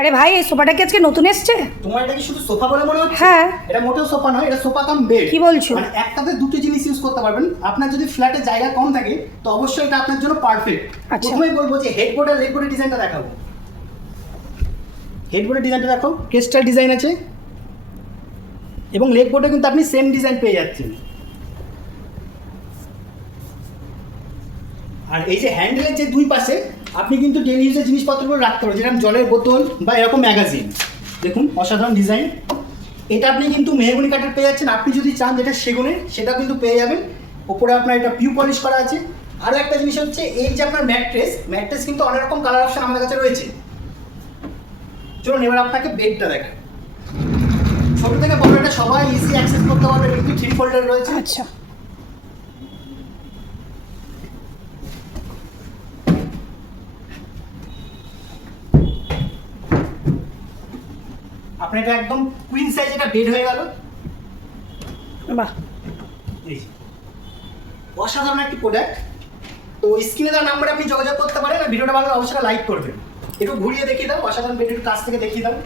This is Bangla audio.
আরে ভাই, এই সোফাটা কি আজকে নতুন এসছে? তোমার এটা কি শুধু সোফা বলে মনে হচ্ছে? হ্যাঁ। এটা মোটেও সোফা নয়, এটা সোফা কাম বেড। কি বলছো? মানে একটাতে দুটো জিনিস ইউজ করতে পারবেন। আপনার যদি ফ্ল্যাটে জায়গা কম থাকে তো অবশ্যই এটা আপনার জন্য পারফেক্ট। আচ্ছা। প্রথমেই বলবো যে হেডবোর্ড আর লেগবোর্ডের ডিজাইনটা দেখাবো। হেডবোর্ডের ডিজাইনটা দেখো, ক্রিস্টাল ডিজাইন আছে এবং লেগবোর্ডে কিন্তু আপনি সেম ডিজাইন পেয়ে যাচ্ছেন। আর এই যে হ্যান্ডেলের যে দুই পাশে আপনি কিন্তু ডেলি ইউজের জিনিসপত্রগুলো রাখতে পারবেন, যেরকম জলের বোতল বা এরকম ম্যাগাজিন। দেখুন অসাধারণ ডিজাইন। এটা আপনি কিন্তু মেহগনি কাঠের পেয়ে যাচ্ছেন। আপনি যদি চান যেটা সেগুনের, সেটা কিন্তু পেয়ে যাবেন। ওপরে আপনার এটা পিউ পলিশ করা আছে। আরও একটা জিনিস হচ্ছে এই যে আপনার ম্যাট্রেস কিন্তু অনেক রকম কালার অপশন আমাদের কাছে রয়েছে। চলুন এবার আপনাকে বেডটা দেখাই। ছোট থেকে বড় এটা সবাই ইজি অ্যাক্সেস করতে পারবে। এটা কিন্তু 3 ফোল্ডার রয়েছে। আচ্ছা। আপনার এটা একদম কুইন সাইজ একটা বেড হয়ে গেল। বাহ, এই যে অসাধারণ একটি প্রোডাক্ট। তো স্ক্রিনে দেওয়া নাম্বারে আপনি যোগাযোগ করতে পারেন। আর ভিডিওটা ভালো অবশ্যই লাইক করবেন। একটু ঘুরিয়ে দেখিয়ে দাও, অসাধারণ বেড একটু কাছ থেকে দেখিয়ে দাও।